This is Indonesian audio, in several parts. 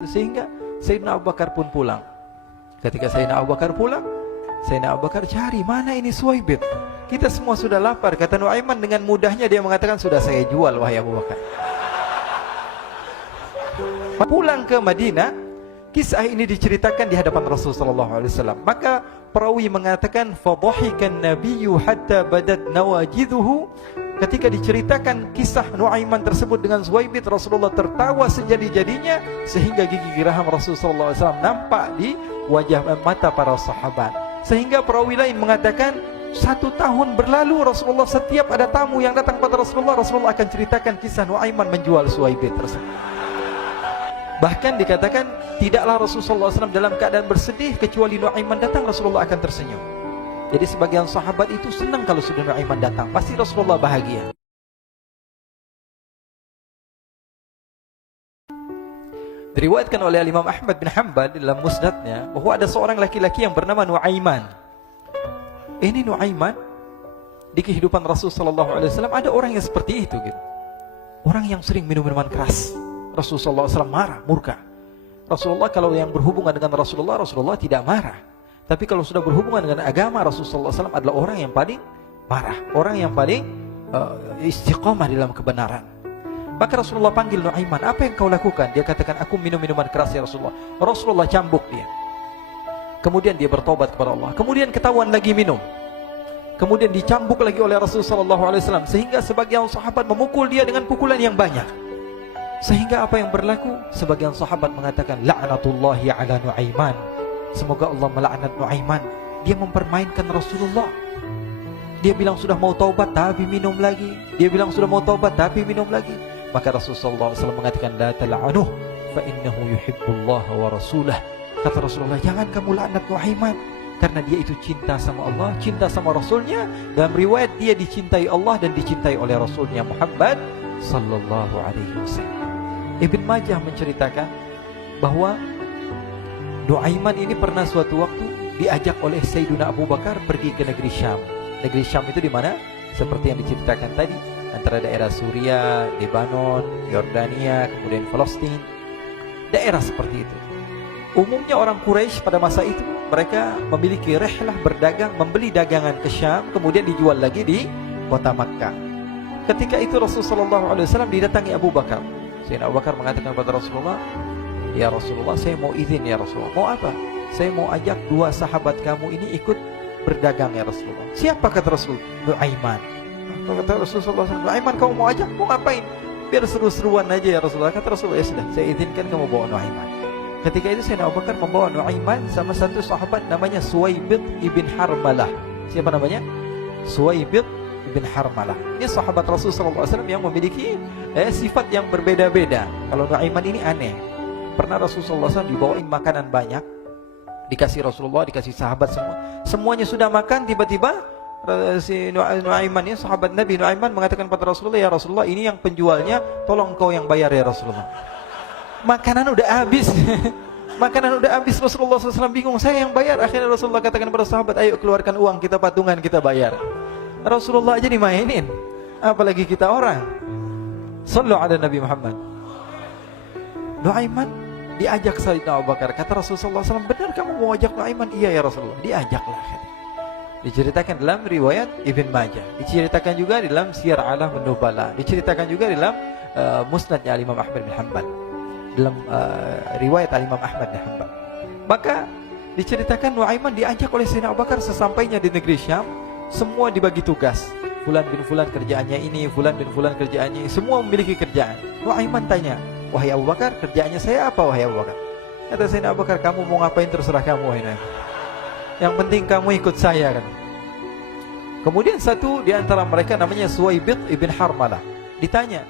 Sehingga Sayyidina Abu Bakar pun pulang. Ketika Sayyidina Abu Bakar pulang, Sayyidina Abu Bakar cari, mana ini Suwaibit? Kita semua sudah lapar. Kata Nuaiman dengan mudahnya dia mengatakan, sudah saya jual wahai Abu Bakar. Pulang ke Madinah, kisah ini diceritakan di hadapan Rasulullah SAW. Maka perawi mengatakan, fadhahikan nabiyyu hatta badat nawajiduhu. Ketika diceritakan kisah Nuaiman tersebut dengan Suwaibit, Rasulullah tertawa sejadi-jadinya sehingga gigi geraham Rasulullah SAW nampak di wajah mata para sahabat. Sehingga perawi lain mengatakan 1 tahun berlalu Rasulullah setiap ada tamu yang datang pada Rasulullah, Rasulullah akan ceritakan kisah Nuaiman menjual Suwaibit tersebut. Bahkan dikatakan tidaklah Rasulullah SAW dalam keadaan bersedih kecuali Nuaiman datang Rasulullah akan tersenyum. Jadi sebagian sahabat itu senang kalau sudah Nuaiman datang, pasti Rasulullah bahagia. Diriwayatkan oleh Imam Ahmad bin Hanbal dalam musnadnya bahwa ada seorang laki-laki yang bernama Nuaiman. Ini Nuaiman di kehidupan Rasulullah SAW ada orang yang seperti itu gitu. Orang yang sering minum minuman keras. Rasulullah SAW marah, murka. Rasulullah kalau yang berhubungan dengan Rasulullah tidak marah. Tapi kalau sudah berhubungan dengan agama, Rasulullah SAW adalah orang yang paling marah, orang yang paling istiqamah dalam kebenaran. Maka Rasulullah panggil Nuaiman, apa yang kau lakukan? Dia katakan, aku minum minuman keras ya Rasulullah. Rasulullah cambuk dia. Kemudian dia bertobat kepada Allah. Kemudian ketahuan lagi minum. Kemudian dicambuk lagi oleh Rasulullah SAW. Sehingga sebagian sahabat memukul dia dengan pukulan yang banyak. Sehingga apa yang berlaku? Sebagian sahabat mengatakan, la'natullahi ala Nuaiman. Semoga Allah melaknat Nuaiman. Dia mempermainkan Rasulullah. Dia bilang sudah mau taubat tapi minum lagi. Dia bilang sudah mau taubat tapi minum lagi. Maka Rasulullah SAW mengatakan, la tal'anuh fa innahu yuhibbullah wa rasulah. Kata Rasulullah, jangan kamu laknat Nuaiman, karena dia itu cinta sama Allah, cinta sama Rasulnya. Dalam riwayat dia dicintai Allah dan dicintai oleh Rasulnya Muhammad sallallahu alaihi wasallam. Ibn Majah menceritakan bahwa Nuaiman ini pernah suatu waktu diajak oleh Sayyidina Abu Bakar pergi ke negeri Syam. Negeri Syam itu di mana? Seperti yang diceritakan tadi, antara daerah Suriah, Lebanon, Yordania, kemudian Palestina. Daerah seperti itu. Umumnya orang Quraisy pada masa itu mereka memiliki rihlah berdagang, membeli dagangan ke Syam, kemudian dijual lagi di kota Makkah. Ketika itu Rasulullah SAW didatangi Abu Bakar. Sayyidina Abu Bakar mengatakan kepada Rasulullah, ya Rasulullah, saya mau izin ya Rasulullah. Mau apa? Saya mau ajak 2 sahabat kamu ini ikut berdagang ya Rasulullah. Siapa kata Rasul? Nuaiman. Kata Rasulullah, Nuaiman kamu mau ajak? Mau ngapain? Biar seru-seruan aja ya Rasulullah. Kata Rasulullah, ya sudah, saya izinkan kamu bawa Nuaiman. Ketika itu Sayyidina Abu Bakar membawa Nuaiman sama satu sahabat namanya Suwaibit ibn Harmalah. Siapa namanya? Suwaibit ibn Harmalah. Ini sahabat Rasulullah SAW yang memiliki sifat yang berbeda-beda. Kalau Nuaiman ini aneh. Pernah Rasulullah SAW dibawain makanan banyak, dikasih Rasulullah, dikasih sahabat semua. Semuanya sudah makan, tiba-tiba si Nuaiman ini, sahabat Nabi Nuaiman mengatakan kepada Rasulullah, ya Rasulullah, ini yang penjualnya, tolong kau yang bayar ya Rasulullah. Makanan udah habis. Makanan udah habis, Rasulullah SAW bingung, saya yang bayar. Akhirnya Rasulullah katakan kepada sahabat, ayo keluarkan uang, kita patungan, kita bayar. Rasulullah aja dimainin, apalagi kita orang. Sallu ala Nabi Muhammad. Nuaiman diajak Sayyidina Abu Bakar. Kata Rasulullah SAW, benar kamu mau ajak Nuaiman? Iya ya Rasulullah. Diajaklah. Diceritakan dalam riwayat Ibn Majah. Diceritakan juga dalam Siyar A'lam An-Nubala. Diceritakan juga dalam musnadnya Imam Ahmad bin Hanbal. Dalam riwayat Imam Ahmad bin Hanbal. Maka diceritakan Nuaiman diajak oleh Sayyidina Abu Bakar. Sesampainya di negeri Syam, semua dibagi tugas. Fulan bin Fulan kerjaannya ini, Fulan bin Fulan kerjaannya ini. Semua memiliki kerjaan. Nuaiman tanya, wahai Abu Bakar, kerjaannya saya apa wahai Abu Bakar? Kata Sayyidina Abu Bakar, kamu mau ngapain terserah kamu wahai Nabi. Yang penting kamu ikut saya kan. Kemudian satu di antara mereka namanya Suwaibit ibn Harmalah. Ditanya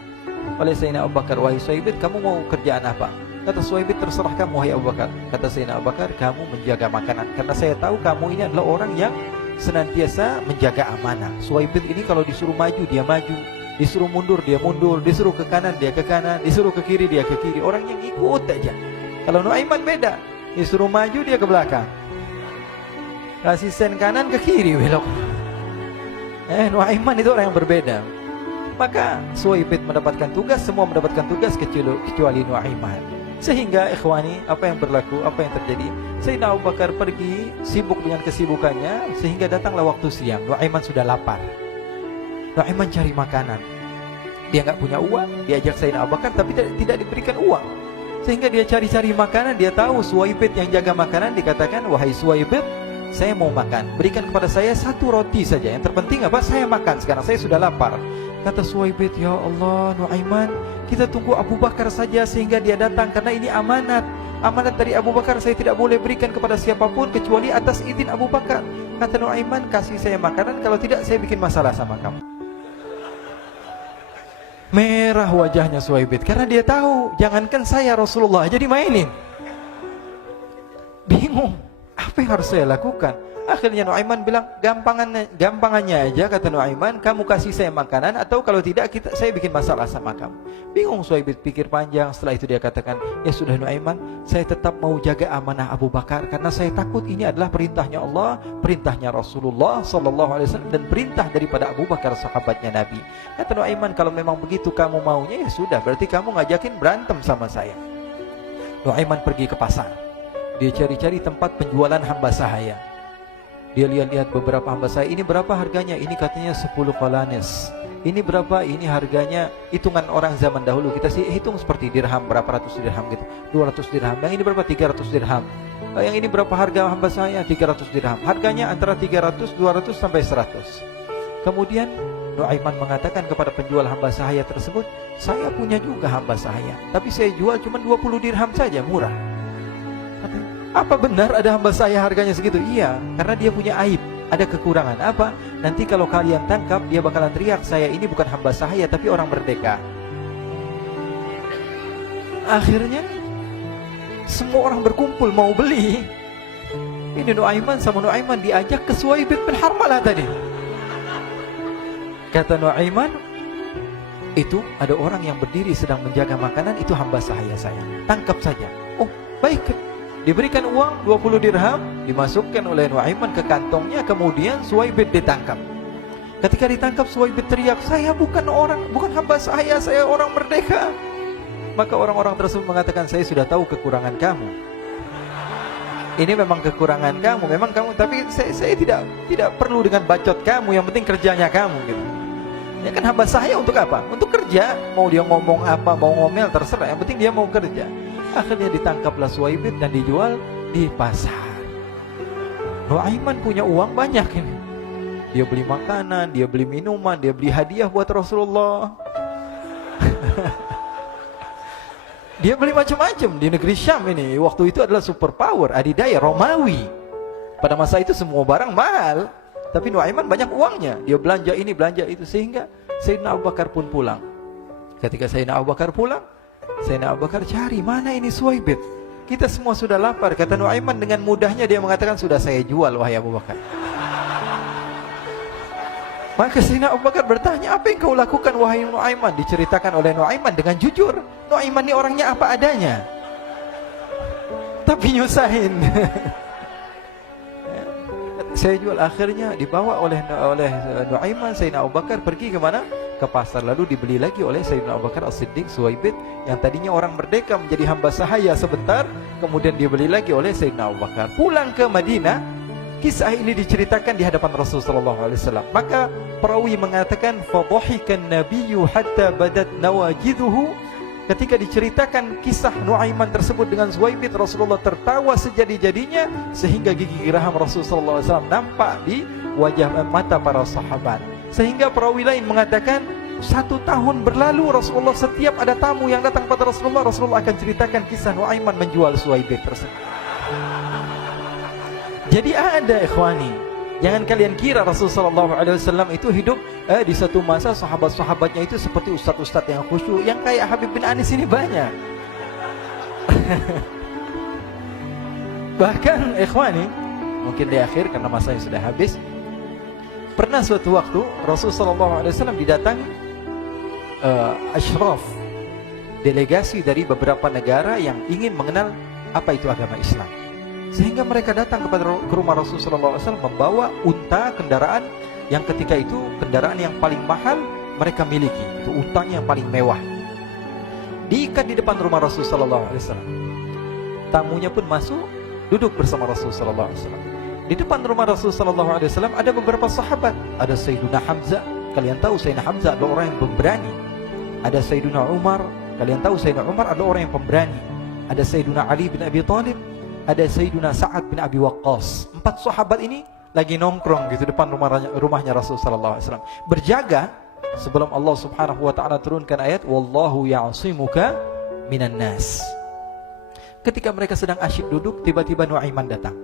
oleh Sayyidina Abu Bakar, wahai Suwaibit, kamu mau kerjaan apa? Kata Suwaibit, terserah kamu wahai Abu Bakar. Kata Sayyidina Abu Bakar, kamu menjaga makanan, karena saya tahu kamu ini adalah orang yang senantiasa menjaga amanah. Suwaibit ini kalau disuruh maju dia maju, disuruh mundur dia mundur, disuruh ke kanan dia ke kanan, disuruh ke kiri dia ke kiri. Orang yang ikut aja. Kalau Nuaiman beda, disuruh maju dia ke belakang, kasih sen kanan ke kiri belok. Nuaiman itu orang yang berbeda. Maka Suwaibit mendapatkan tugas, semua mendapatkan tugas kecuali Nuaiman. Sehingga ikhwani, apa yang berlaku, apa yang terjadi? Sayyidina Abu Bakar pergi sibuk dengan kesibukannya, sehingga datanglah waktu siang. Nuaiman sudah lapar. Nuaiman cari makanan. Dia nggak punya uang, diajak Sayyidina Abu Bakar tapi tidak diberikan uang. Sehingga dia cari-cari makanan, dia tahu Suwaibid yang jaga makanan, dikatakan, "Wahai Suwaibid, saya mau makan, berikan kepada saya 1 roti saja. Yang terpenting apa? Saya makan sekarang, saya sudah lapar." Kata Suwaibid, "Ya Allah, Nuaiman, kita tunggu Abu Bakar saja sehingga dia datang, karena ini amanat. Amanat dari Abu Bakar, saya tidak boleh berikan kepada siapapun kecuali atas izin Abu Bakar." Kata Nuaiman, "Kasih saya makanan, kalau tidak saya bikin masalah sama kamu." Merah wajahnya Suwaibid, karena dia tahu, jangankan saya, Rasulullah jadi mainin. Bingung, apa yang harus saya lakukan? Akhirnya Nuaiman bilang, gampangannya aja, kata Nuaiman, kamu kasih saya makanan, atau kalau tidak saya bikin masalah sama kamu. Bingung Suwaibid, pikir panjang. Setelah itu dia katakan, "Ya sudah Nuaiman, saya tetap mau jaga amanah Abu Bakar, karena saya takut ini adalah perintahnya Allah, perintahnya Rasulullah SAW, dan perintah daripada Abu Bakar, sahabatnya Nabi." Kata Nuaiman, "Kalau memang begitu kamu maunya, ya sudah, berarti kamu ngajakin berantem sama saya." Nuaiman pergi ke pasar. Dia cari-cari tempat penjualan hamba sahaya. Dia lihat-lihat beberapa hamba sahaya. Ini berapa harganya? Ini katanya 10 qalanis. Ini berapa? Ini harganya, hitungan orang zaman dahulu, kita sih hitung seperti dirham, berapa ratus dirham gitu, 200 dirham. Yang ini berapa? 300 dirham. Yang ini berapa harga hamba sahaya? 300 dirham. Harganya antara 300, 200 sampai 100. Kemudian Nuaiman mengatakan kepada penjual hamba sahaya tersebut, "Saya punya juga hamba sahaya, tapi saya jual cuma 20 dirham saja, murah." "Apa benar ada hamba saya harganya segitu?" "Iya, karena dia punya aib, ada kekurangan." "Apa?" "Nanti kalau kalian tangkap, dia bakalan teriak, saya ini bukan hamba sahaya tapi orang merdeka." Akhirnya semua orang berkumpul mau beli. Ini Nuaiman sama Nuaiman diajak ke Suwaibid bin Harmalah tadi. Kata Nuaiman, "Itu ada orang yang berdiri sedang menjaga makanan, itu hamba sahaya saya, tangkap saja." "Oh, baik." Diberikan uang 20 dirham, dimasukkan oleh Nuaiman ke kantongnya, kemudian Suwaibid ditangkap. Ketika ditangkap, Suwaibid teriak, "Saya bukan hamba saya orang merdeka." Maka orang-orang tersebut mengatakan, "Saya sudah tahu kekurangan kamu. Ini memang kekurangan kamu, memang kamu, tapi saya tidak perlu dengan bacot kamu, yang penting kerjanya kamu gitu. Ya kan hamba saya untuk apa? Untuk kerja. Mau dia ngomong apa, mau ngomel terserah, yang penting dia mau kerja." Akhirnya ditangkaplah Suwaibid dan dijual di pasar. Nuaiman punya uang banyak ini. Dia beli makanan, dia beli minuman, dia beli hadiah buat Rasulullah. Dia beli macam-macam di negeri Syam ini. Waktu itu adalah superpower, adidaya, Romawi. Pada masa itu semua barang mahal, tapi Nuaiman banyak uangnya. Dia belanja ini, belanja itu, sehingga Sayyidina Abu Bakar pun pulang. Ketika Sayyidina Abu Bakar pulang, Sayyidina Abu Bakar cari, mana ini Suwaibid? Kita semua sudah lapar. Kata Nuaiman dengan mudahnya dia mengatakan, "Sudah saya jual wahai Abu Bakar." Maka Sayyidina Abu Bakar bertanya, "Apa yang kau lakukan wahai Nuaiman?" Diceritakan oleh Nuaiman dengan jujur. Nuaiman ini orangnya apa adanya, tapi nyusahin. Saya jual. Akhirnya dibawa oleh Nuaiman, Sayyidina Abu Bakar pergi ke mana? Ke pasar. Lalu dibeli lagi oleh Sayyidina Abu Bakar As-Siddiq Suwaibid, yang tadinya orang merdeka menjadi hamba sahaya sebentar, kemudian dibeli lagi oleh Sayyidina Abu Bakar. Pulang ke Madinah, kisah ini diceritakan di hadapan Rasulullah SAW. Maka perawi mengatakan, "Fadhahikan nabiyyu hatta badat nawajiduhu." Ketika diceritakan kisah Nuaiman tersebut dengan Suwaibid, Rasulullah tertawa sejadi-jadinya, sehingga gigi geraham Rasulullah SAW nampak di wajah mata para sahabat. Sehingga perawi lain mengatakan, 1 tahun berlalu Rasulullah, setiap ada tamu yang datang pada Rasulullah, Rasulullah akan ceritakan kisah Nuaiman menjual Suwaibid tersebut. Jadi ada ikhwani, jangan kalian kira Rasulullah SAW itu hidup di satu masa sahabat-sahabatnya itu seperti ustadz-ustadz yang khusyuk, yang kayak Habib bin Anis ini banyak. Bahkan ikhwani, mungkin di akhir karena masanya sudah habis, pernah suatu waktu Rasulullah SAW didatangi asyraf, delegasi dari beberapa negara yang ingin mengenal apa itu agama Islam. Sehingga mereka datang ke rumah Rasulullah SAW membawa unta, kendaraan yang ketika itu kendaraan yang paling mahal mereka miliki, itu untanya yang paling mewah. diikat di depan rumah Rasul sallallahu alaihi wasallam. Tamunya pun masuk, duduk bersama Rasul sallallahu alaihi wasallam. Di depan rumah Rasul sallallahu alaihi wasallam ada beberapa sahabat. Ada Sayyiduna Hamzah. Kalian tahu Sayyidina Hamzah adalah orang yang pemberani. Ada Sayyiduna Umar. Kalian tahu Sayyidina Umar adalah orang yang pemberani. Ada Sayyiduna Ali bin Abi Thalib. Ada Sayyiduna Sa'ad bin Abi Waqqas. 4 sahabat ini lagi nongkrong gitu depan rumahnya Rasul sallallahu alaihi wasallam. Berjaga sebelum Allah Subhanahu wa taala turunkan ayat wallahu ya'simuka minan nas. Ketika mereka sedang asyik duduk, tiba-tiba Nuaiman datang.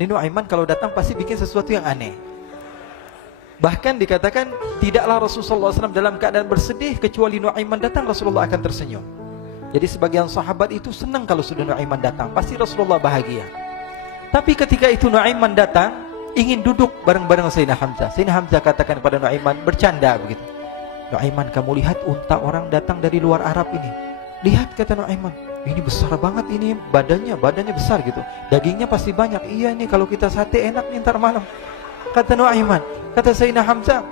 Ini Nuaiman kalau datang pasti bikin sesuatu yang aneh. Bahkan dikatakan tidaklah Rasulullah SAW dalam keadaan bersedih kecuali Nuaiman datang, Rasulullah akan tersenyum. Jadi sebagian sahabat itu senang kalau sudah Nuaiman datang, pasti Rasulullah bahagia. Tapi ketika itu Nuaiman datang, ingin duduk bareng-bareng Sayyidina Hamzah. Sayyidina Hamzah katakan kepada Nuaiman, bercanda begitu. Nuaiman, kamu lihat unta orang datang dari luar Arab ini. Lihat, kata Nuaiman, ini besar banget ini, badannya besar gitu. Dagingnya pasti banyak. Iya nih kalau kita sate enak nih ntar malam. Kata Nuaiman. Kata Sayyidina Hamzah,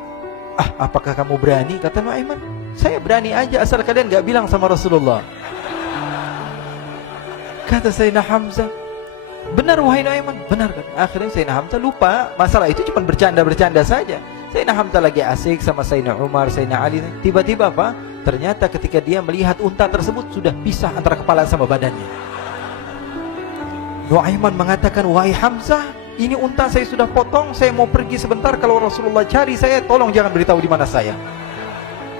apakah kamu berani? Kata Nuaiman, saya berani aja asal kalian gak bilang sama Rasulullah. Kata Sayyidina Hamzah, benar wahai Nuaiman, benar kan? Akhirnya Sayyidina Hamzah lupa masalah itu, cuma bercanda-bercanda saja. Sayyidina Hamzah lagi asik sama Sayyidina Umar, Sayyidina Ali. Tiba-tiba apa? Ternyata ketika dia melihat unta tersebut sudah pisah antara kepala sama badannya. Nuaiman mengatakan, wahai Hamzah, ini unta saya sudah potong, saya mau pergi sebentar. Kalau Rasulullah cari saya, tolong jangan beritahu di mana saya.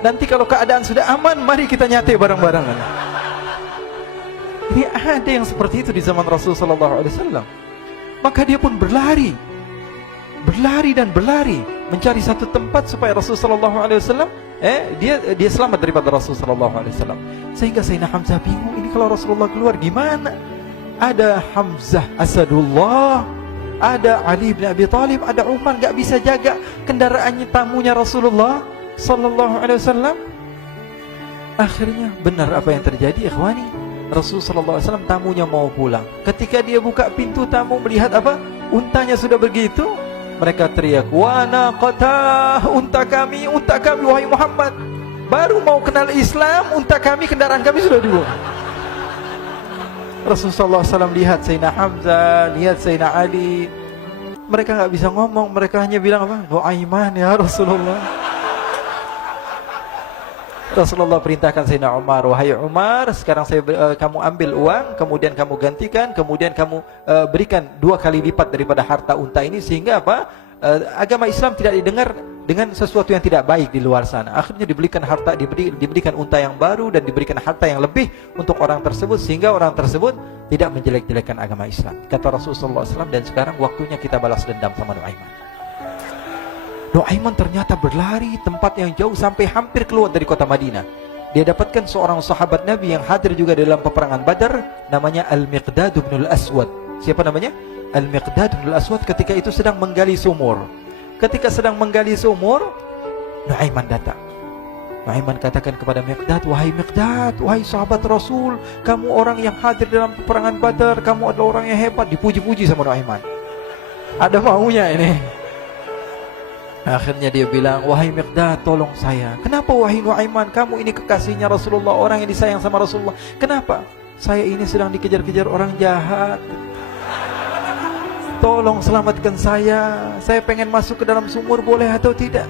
Nanti kalau keadaan sudah aman, mari kita nyate bareng-barengan. Ini ada yang seperti itu di zaman Rasulullah SAW. Maka dia pun berlari dan berlari mencari satu tempat supaya Rasulullah SAW dia selamat daripada Rasulullah SAW. Sehingga Sayyidina Hamzah bingung, ini kalau Rasulullah keluar gimana? Ada Hamzah Asadullah, ada Ali bin Abi Thalib, ada Umar, gak bisa jaga kendaraannya tamunya Rasulullah sallallahu alaihi wasallam. Akhirnya benar apa yang terjadi, ikhwani. Rasul sallallahu alaihi wasallam tamunya mau pulang. Ketika dia buka pintu tamu melihat apa? Untanya sudah begitu. Mereka teriak, "Wa naqatah, unta kami wahai Muhammad. Baru mau kenal Islam, unta kami, kendaraan kami sudah dibuang." Rasulullah SAW lihat Sayyidina Hamzah, lihat Sayyidina Ali. Mereka gak bisa ngomong, mereka hanya bilang apa? Nuaiman ya Rasulullah. Rasulullah perintahkan Sayyidina Umar, wahai Umar, sekarang kamu ambil uang, kemudian kamu gantikan, kemudian kamu berikan 2 kali lipat daripada harta unta ini, sehingga apa? Agama Islam tidak didengar dengan sesuatu yang tidak baik di luar sana. Akhirnya diberikan harta, diberikan unta yang baru dan diberikan harta yang lebih untuk orang tersebut, sehingga orang tersebut tidak menjelek-jelekan agama Islam. Kata Rasulullah SAW, dan sekarang waktunya kita balas dendam sama Nuaiman. Nuaiman ternyata berlari tempat yang jauh sampai hampir keluar dari kota Madinah. Dia dapatkan seorang sahabat Nabi yang hadir juga dalam peperangan Badar, namanya Al-Miqdad bin Al-Aswad. Siapa namanya? Al-Miqdad bin Al-Aswad ketika itu sedang menggali sumur. Ketika sedang menggali sumur, Nuaiman datang. Nuaiman katakan kepada Miqdad, wahai Miqdad, wahai sahabat Rasul, kamu orang yang hadir dalam peperangan Badar, kamu adalah orang yang hebat. Dipuji-puji sama Nuaiman. Ada maunya ini. Akhirnya dia bilang, wahai Miqdad, tolong saya. Kenapa wahai Nuaiman? Kamu ini kekasihnya Rasulullah, orang yang disayang sama Rasulullah. Kenapa? Saya ini sedang dikejar-kejar orang jahat. Tolong selamatkan saya. Saya pengen masuk ke dalam sumur, boleh atau tidak?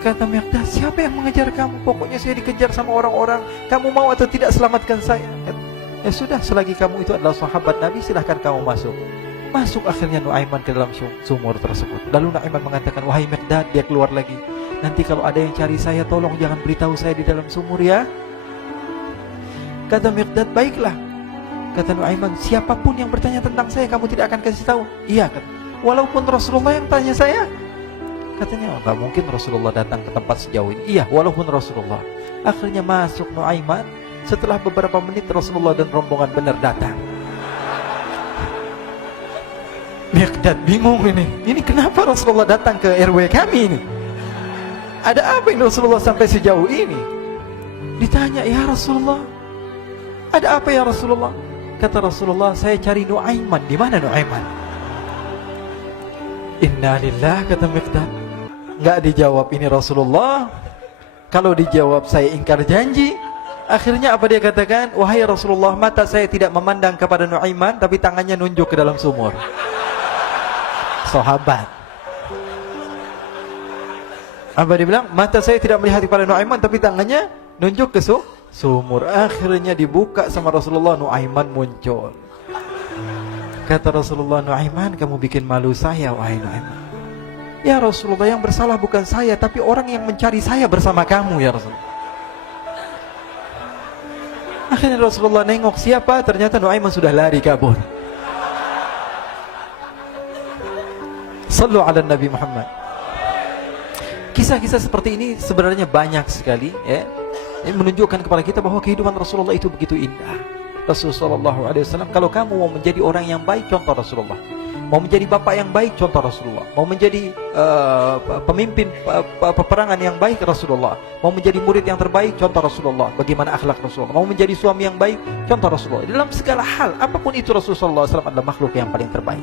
Kata Miqdad, siapa yang mengejar kamu? Pokoknya saya dikejar sama orang-orang. Kamu mau atau tidak selamatkan saya? Ya sudah, selagi kamu itu adalah sahabat Nabi, silahkan kamu masuk. Masuk akhirnya Nuaiman ke dalam sumur tersebut. Lalu Nuaiman mengatakan, wahai Miqdad, dia keluar lagi. Nanti kalau ada yang cari saya, tolong jangan beritahu saya di dalam sumur ya. Kata Miqdad, baiklah. Kata Nuaiman, siapapun yang bertanya tentang saya, kamu tidak akan kasih tahu. Iya, kata. Walaupun Rasulullah yang tanya saya. Katanya, enggak mungkin Rasulullah datang ke tempat sejauh ini. Iya, walaupun Rasulullah. Akhirnya masuk Nuaiman. Setelah beberapa menit Rasulullah dan rombongan benar datang. Miqdad bingung ini. Ini kenapa Rasulullah datang ke RW kami ini? Ada apa ini Rasulullah sampai sejauh ini? Ditanya, ya Rasulullah, ada apa ya Rasulullah? Kata Rasulullah, saya cari Nuaiman. Di mana Nuaiman? Innalillah, kata Miqdad. Enggak dijawab ini Rasulullah. Kalau dijawab saya ingkar janji. Akhirnya apa dia katakan? Wahai Rasulullah, mata saya tidak memandang kepada Nuaiman, tapi tangannya nunjuk ke dalam sumur. Sahabat. Apa dia bilang? Mata saya tidak melihat kepada Nuaiman, tapi tangannya nunjuk ke sumur. Akhirnya dibuka sama Rasulullah, Nuaiman muncul. Kata Rasulullah, Nuaiman, kamu bikin malu saya, wahai Nuaiman. Ya Rasulullah, yang bersalah bukan saya, tapi orang yang mencari saya bersama kamu, ya Rasulullah. Akhirnya Rasulullah nengok, siapa? Ternyata Nuaiman sudah lari kabur. Sallu ala Nabi Muhammad. Kisah-kisah seperti ini sebenarnya banyak sekali, ya. Ini menunjukkan kepada kita bahwa kehidupan Rasulullah itu begitu indah. Rasulullah SAW, kalau kamu mau menjadi orang yang baik, contoh Rasulullah. Mau menjadi bapak yang baik, contoh Rasulullah. Mau menjadi pemimpin peperangan yang baik, Rasulullah. Mau menjadi murid yang terbaik, contoh Rasulullah. Bagaimana akhlak Rasulullah. Mau menjadi suami yang baik, contoh Rasulullah. Dalam segala hal, apapun itu, Rasulullah SAW adalah makhluk yang paling terbaik.